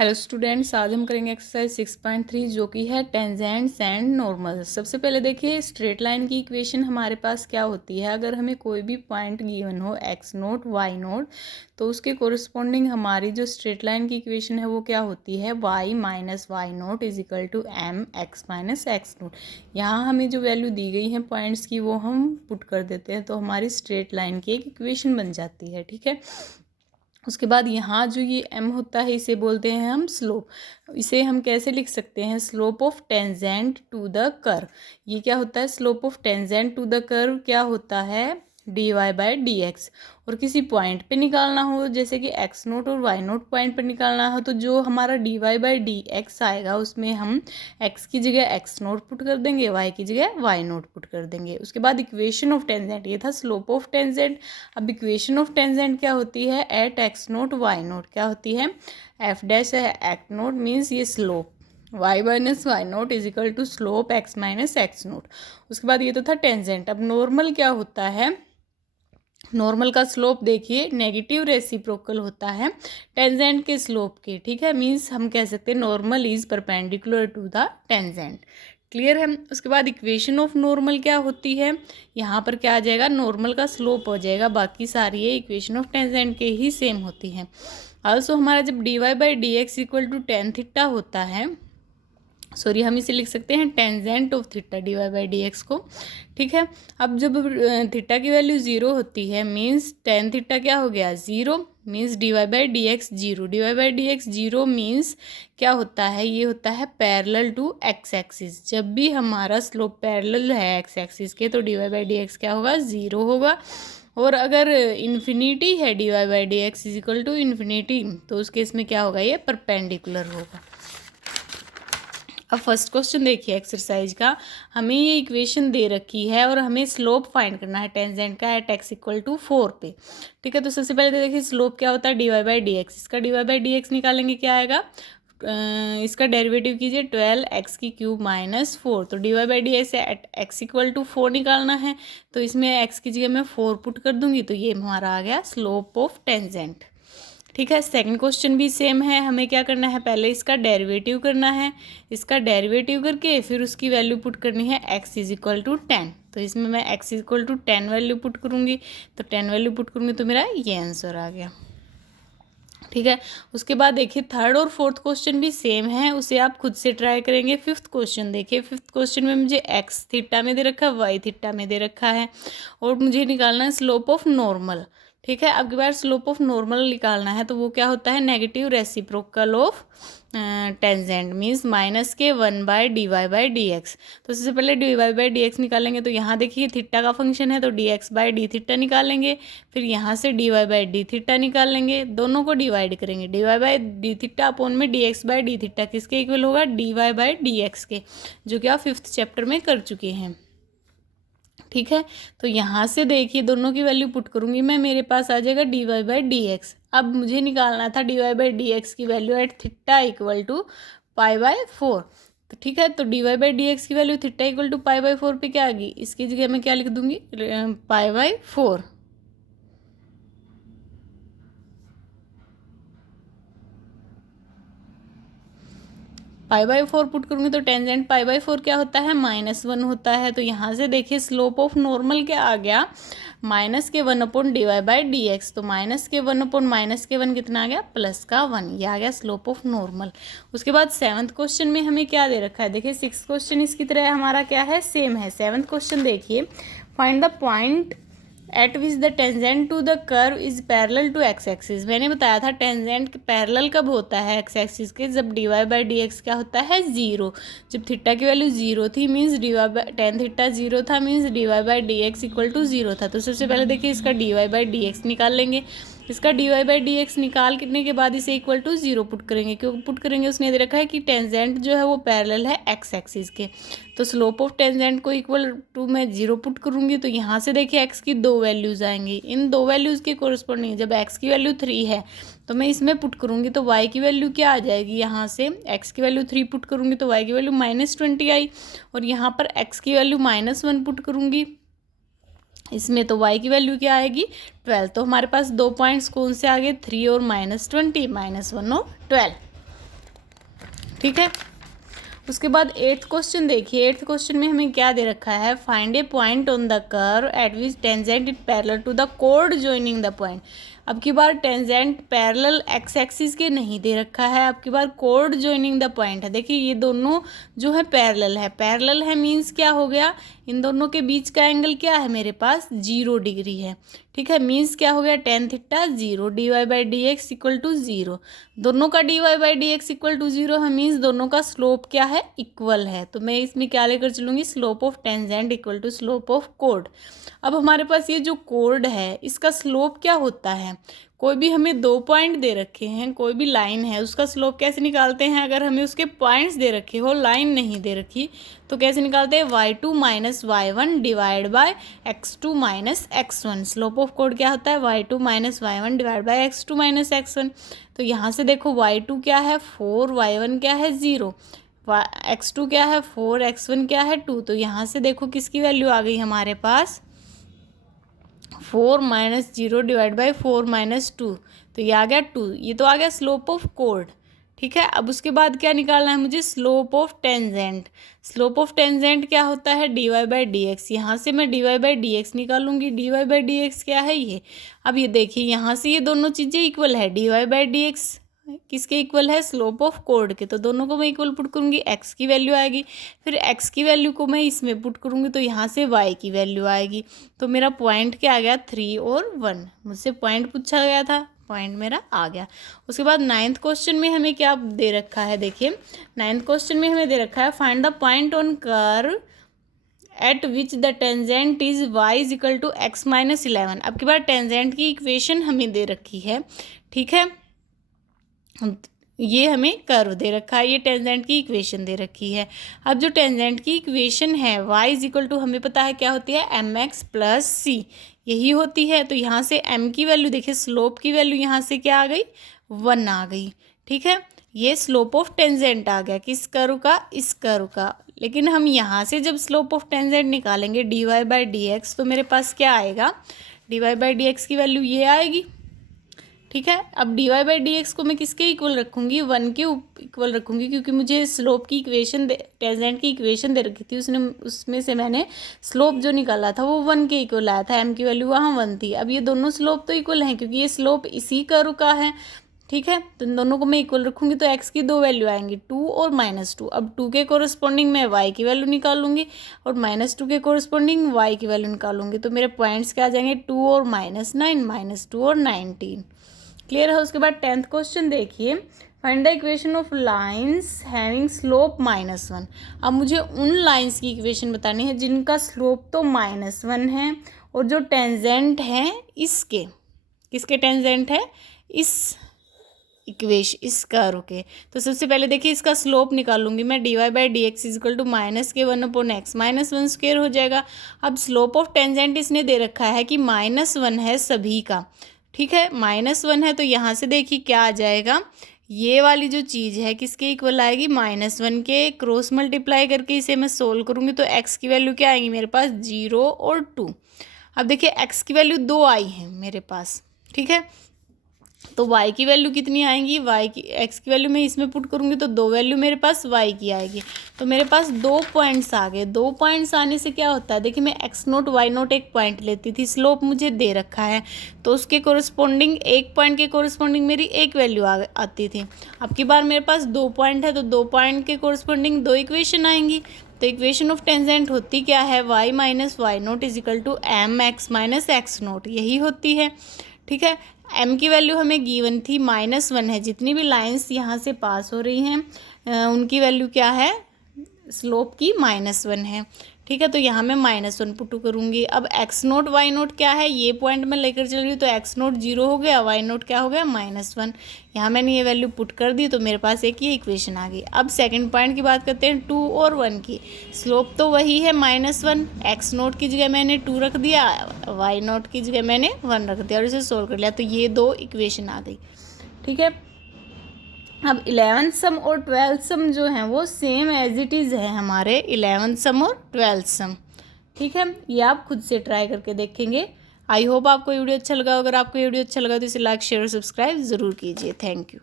Hello students, आज हम करेंगे एक्सरसाइज 6.3 जो कि है टेंजेंट्स एंड नॉर्मल। सबसे पहले देखिए स्ट्रेट लाइन की इक्वेशन हमारे पास क्या होती है। अगर हमें कोई भी पॉइंट गिवन हो x नोट y नोट, तो उसके कोरिस्पोंडिंग हमारी जो स्ट्रेट लाइन की इक्वेशन है वो क्या होती है, y minus y naught is equal to m x minus x naught. यहाँ हमें जो वैल्यू दी गई है पॉइंट्स की वो हम पुट कर देते हैं तो हमारी स्ट्रेट लाइन की एक इक्वेशन बन जाती है। ठीक है, उसके बाद यहाँ जो ये m होता है इसे बोलते हैं हम स्लोप। इसे हम कैसे लिख सकते हैं, slope of tangent to the curve. ये क्या होता है, slope of tangent to the curve क्या होता है, dy बाय डी एक्स। और किसी पॉइंट पे निकालना हो, जैसे कि x नोट और y नोट पॉइंट पे निकालना हो, तो जो हमारा dy बाय डी एक्स आएगा उसमें हम x की जगह x नोट पुट कर देंगे, y की जगह y नोट पुट कर देंगे। उसके बाद इक्वेशन ऑफ टेंजेंट, ये था स्लोप ऑफ टेंजेंट। अब इक्वेशन ऑफ टेंजेंट क्या होती है, at x naught y naught क्या होती है, f डैश है x नोट मीन्स ये slope y minus y naught is equal to slope x minus x naught. उसके बाद ये तो था टेंजेंट। अब नॉर्मल क्या होता है, नॉर्मल का स्लोप देखिए नेगेटिव रेसिप्रोकल होता है टेंजेंट के स्लोप के। ठीक है, मीन्स हम कह सकते हैं normal is perpendicular to the tangent. Clear है। उसके बाद इक्वेशन ऑफ नॉर्मल क्या होती है, यहाँ पर क्या आ जाएगा, नॉर्मल का स्लोप हो जाएगा, बाकी सारी ये इक्वेशन ऑफ टेंजेंट के ही सेम होती हैं। आल्सो हमारा जब D Y by D x equal to tan theta होता है, सॉरी हम इसे लिख सकते हैं tangent of theta d Y by D x को। ठीक है, अब जब थीटा की वैल्यू जीरो होती है मीन्स टेन थीटा क्या हो गया, zero, means D Y by D x zero. D Y by D x zero means क्या होता है, ये होता है पैरेलल टू एक्स एक्सिस। जब भी हमारा स्लोप पैरेलल है एक्स एक्सिस के तो D Y by D x क्या होगा, जीरो होगा। और अगर इन्फिनिटी है D Y by D x is equal to infinity, तो उस केस में क्या होगा, ये परपेंडिकुलर होगा। अब फर्स्ट क्वेश्चन देखिए एक्सरसाइज का, हमें ये इक्वेशन दे रखी है और हमें स्लोप फाइंड करना है टेंजेंट का एट एक्स इक्वल टू 4 पे। ठीक है, तो सबसे पहले देखिए स्लोप क्या होता है, D Y by D X. इसका D Y by D X निकालेंगे क्या आएगा, इसका डेरिवेटिव कीजिए 12 एक्स की क्यूब माइनस 4। तो D Y by D x at x equal to 4 निकालना है, तो इसमें एक्स की जगह मैं 4 पुट कर दूंगी, तो ये हमारा आ गया स्लोप ऑफ टेंजेंट। ठीक है, सेकंड क्वेश्चन भी सेम है। हमें क्या करना है, पहले इसका डेरिवेटिव करना है, इसका डेरिवेटिव करके फिर उसकी वैल्यू पुट करनी है x इज इक्वल टू 10। तो इसमें मैं x is equal to 10 value put करूँगी, तो 10 वैल्यू पुट करूँगी तो मेरा ये आंसर आ गया। ठीक है, उसके बाद देखिए थर्ड और फोर्थ क्वेश्चन भी सेम है, उसे आप खुद से ट्राई करेंगे। फिफ्थ क्वेश्चन देखिए, फिफ्थ क्वेश्चन में मुझे एक्स थीटा में दे रखा है, वाई थीटा में दे रखा है और मुझे निकालना है स्लोप ऑफ नॉर्मल। ठीक है, अब की बार स्लोप ऑफ नॉर्मल निकालना है तो वो क्या होता है, negative reciprocal of tangent means minus के 1 by D Y by D x. तो सबसे पहले D Y by D X निकालेंगे, तो यहाँ देखिए थीटा का फंक्शन है तो D X by D theta निकालेंगे, फिर यहाँ से D Y by D theta निकालेंगे, दोनों को डिवाइड करेंगे, D Y by D theta upon में D X by D theta किसके इक्वल होगा, D Y by D x के, जो कि आप 5th चैप्टर में कर चुके हैं। ठीक है, तो यहाँ से देखिए दोनों की वैल्यू पुट करूँगी मैं, मेरे पास आ जाएगा D Y by D X. अब मुझे निकालना था D Y by D X की value at theta equal to pi by 4। तो ठीक है, तो D Y by D X की value theta equal to pi by 4 पे क्या आ गई, इसकी जगह मैं क्या लिख दूंगी, पाई बाई 4। पाई बाई 4 पुट करूँगी तो टेंजेंट पाई बाई 4 क्या होता है, -1 होता है। तो यहाँ से देखिए स्लोप ऑफ नॉर्मल क्या आ गया, माइनस के 1 upon d Y by D x. तो माइनस के 1 अपॉन माइनस के 1 कितना आ गया, प्लस का 1, ये आ गया स्लोप ऑफ नॉर्मल। उसके बाद 7th क्वेश्चन में हमें क्या दे रखा है, देखिए 6th क्वेश्चन इसकी तरह हमारा क्या है, सेम है। 7th क्वेश्चन देखिए, find the point at which the tangent to the curve is parallel to x axis. मैंने बताया था टेंजेंट पैरेलल कब होता है एक्स एक्सिस के, जब D Y by D x क्या होता है, जीरो। जब थीटा की वैल्यू जीरो थी means D Y by tan theta zero था means D Y by D x equal to zero था। तो सबसे पहले देखिए इसका D Y by D X निकाल लेंगे, इसका D Y by D X निकालने के बाद इसे इक्वल टू जीरो पुट करेंगे, क्यों पुट करेंगे, उसने दे रखा है कि टेंजेंट जो है वो पैरेलल है एक्स एक्सिस के। तो स्लोप ऑफ टेंजेंट को इक्वल टू मैं जीरो पुट करूँगी, तो यहाँ से देखिए एक्स की 2 वैल्यूज़ आएंगी, इन 2 वैल्यूज़ के कोरस्पॉन्डिंग जब एक्स की वैल्यू 3 है तो मैं इसमें पुट करूँगी तो वाई की वैल्यू क्या आ जाएगी, यहाँ से एक्स की वैल्यू 3 पुट करूँगी तो वाई की वैल्यू -20 आई, और यहाँ पर एक्स की वैल्यू -1 पुट करूँगी इसमें, तो y की वैल्यू क्या आएगी, 12। तो हमारे पास 2 पॉइंट्स कौन से आ गए, 3 और -20, -1 और 12। ठीक है। उसके बाद 8th क्वेश्चन देखिए। 8th क्वेश्चन में हमें क्या दे रखा है, find a point on the curve at which tangent it parallel to the कोड जॉइनिंग द पॉइंट। अब की बार टेंजेंट पैरेलल एक्स एक्सिस के नहीं दे रखा है, अब की बार कोड जॉइनिंग द पॉइंट है। देखिए ये दोनों जो है पैरेलल है मीन्स क्या हो गया, इन दोनों के बीच का एंगल क्या है मेरे पास 0 डिग्री है। ठीक है, मीन्स क्या हो गया tan theta 0, dy/dx equal to 0। दोनों का dy/dx इक्वल टू 0 है, मीन्स दोनों का स्लोप क्या है, इक्वल है। तो मैं इसमें क्या लेकर चलूँगी, slope of tangent equal to slope of कोड। अब हमारे पास ये जो कोड है इसका स्लोप क्या होता है, कोई भी हमें 2 पॉइंट दे रखे हैं, कोई भी लाइन है, उसका स्लोप कैसे निकालते हैं, अगर हमें उसके पॉइंट्स दे रखे हो, लाइन नहीं दे रखी, तो कैसे निकालते हैं, y2 minus y1 divide by x2 minus x1। Slope of code क्या होता है, y2 minus y1 divide by x2 minus x1। तो यहाँ से देखो y2 क्या है 4, y1 क्या है 0, x2 क्या है 4, x1 क्या है 2। तो यहाँ से देखो किसकी वैल्यू आ गई हमारे पास 4 माइनस 0 डिवाइड बाई 4 माइनस 2, तो ये आ गया 2। ये तो आ गया स्लोप ऑफ कोड। ठीक है, अब उसके बाद क्या निकालना है मुझे, slope of tangent. Slope of tangent क्या होता है, dy/dx। यहाँ से मैं dy/dx निकालूंगी, dy/dx क्या है ये। अब ये देखिए यहाँ से ये दोनों चीज़ें इक्वल है, dy/dx किसके इक्वल है, स्लोप ऑफ कोड के। तो दोनों को मैं इक्वल पुट करूँगी, x की वैल्यू आएगी, फिर x की वैल्यू को मैं इसमें पुट करूँगी तो यहाँ से y की वैल्यू आएगी। तो मेरा पॉइंट क्या आ गया 3 और 1, मुझसे पॉइंट पूछा गया था, पॉइंट मेरा आ गया। उसके बाद 9th क्वेश्चन में हमें क्या दे रखा है, देखिए 9th क्वेश्चन में हमें दे रखा है find the point on curve at which the tangent is y is equal to x minus 11। अब की बार टेंजेंट की इक्वेशन हमें दे रखी है। ठीक है, ये हमें कर्व दे रखा है, ये टेंजेंट की इक्वेशन दे रखी है। अब जो टेंजेंट की इक्वेशन है y इज इक्वल टू हमें पता है क्या होती है, mx प्लस c, यही होती है। तो यहाँ से m की वैल्यू देखिए, स्लोप की वैल्यू यहाँ से क्या आ गई 1 आ गई। ठीक है, ये स्लोप ऑफ टेंजेंट आ गया किस कर्व का, इस कर्व का। लेकिन हम यहाँ से जब स्लोप ऑफ टेंजेंट निकालेंगे dy/dx, तो मेरे पास क्या आएगा, dy/dx की वैल्यू ये आएगी। ठीक है, अब dy/dx को मैं किसके इक्वल रखूँगी, 1 के इक्वल रखूँगी, क्योंकि मुझे स्लोप की इक्वेशन टेंजेंट की इक्वेशन दे रखी थी, उसमें से मैंने स्लोप जो निकाला था वो 1 के इक्वल आया था, m की वैल्यू वहाँ 1 थी। अब ये दोनों स्लोप तो इक्वल हैं क्योंकि ये स्लोप इसी कर्व का है। ठीक है, तो इन दोनों को मैं इक्वल रखूँगी तो x की 2 वैल्यू आएंगी 2 और -2। अब 2 के कोरस्पॉन्डिंग मैं y की वैल्यू निकालूंगी और -2 के कोरस्पॉन्डिंग y की वैल्यू निकालूंगी। तो मेरे पॉइंट्स क्या आ जाएंगे 2 और -9, -2 और 19। क्लियर है। उसके बाद 10th क्वेश्चन देखिए, find the equation of lines having slope -1। अब मुझे उन लाइंस की इक्वेशन बतानी है जिनका स्लोप तो -1 है और जो टेंजेंट है इसके, किसके टेंजेंट है, इस इक्वेशन, इस कर्व के। तो सबसे पहले देखिए इसका स्लोप निकालूंगी मैं, dy/dx equal to -k1/x -1 square हो जाएगा। अब स्लोप ऑफ टेंजेंट इसने दे रखा है कि -1 है सभी का। ठीक है, -1 है, तो यहाँ से देखिए क्या आ जाएगा, ये वाली जो चीज़ है किसके इक्वल आएगी, -1 के क्रॉस मल्टीप्लाई करके इसे मैं सोल्व करूँगी तो x की वैल्यू क्या आएगी मेरे पास 0 और 2। अब देखिए x की वैल्यू 2 आई है मेरे पास। ठीक है, तो y की वैल्यू कितनी आएंगी, x की वैल्यू मैं इसमें पुट करूँगी तो 2 वैल्यू मेरे पास y की आएगी। तो मेरे पास 2 पॉइंट्स आ गए। 2 पॉइंट्स आने से क्या होता है, देखिए मैं x0 y0 एक पॉइंट लेती थी, स्लोप मुझे दे रखा है तो उसके कोरस्पॉन्डिंग एक पॉइंट के कोरस्पॉन्डिंग मेरी एक वैल्यू आती थी। अब की बार मेरे पास 2 पॉइंट है तो 2 पॉइंट के कोरस्पॉन्डिंग 2 इक्वेशन आएंगी। तो इक्वेशन ऑफ टेंजेंट होती क्या है, y minus y0 is equal to mx minus x0, यही होती है। ठीक है, m की वैल्यू हमें गिवन थी -1 है, जितनी भी लाइंस यहाँ से पास हो रही हैं उनकी वैल्यू क्या है, स्लोप की -1 है। ठीक है, तो यहाँ मैं -1 पुट करूँगी। अब x0 y0 क्या है, ये पॉइंट मैं लेकर चल रही हूँ तो x0 0 हो गया, y0 क्या हो गया -1। यहाँ मैंने ये वैल्यू पुट कर दी तो मेरे पास एक ये इक्वेशन आ गई। अब सेकंड पॉइंट की बात करते हैं 2 और 1 की। स्लोप तो वही है -1, x0 की जगह मैंने 2 रख दिया, y0 की जगह मैंने 1 रख दिया और इसे सोल्व कर लिया, तो ये 2 इक्वेशन आ गई। ठीक है, अब 11th सम और 12th सम जो हैं वो सेम एज इट इज़ है हमारे, 11th सम और 12th सम। ठीक है, ये आप खुद से ट्राई करके देखेंगे। आई होप आपको वीडियो अच्छा लगा। अगर आपको वीडियो अच्छा लगा तो इसे लाइक शेयर और सब्सक्राइब ज़रूर कीजिए। Thank you.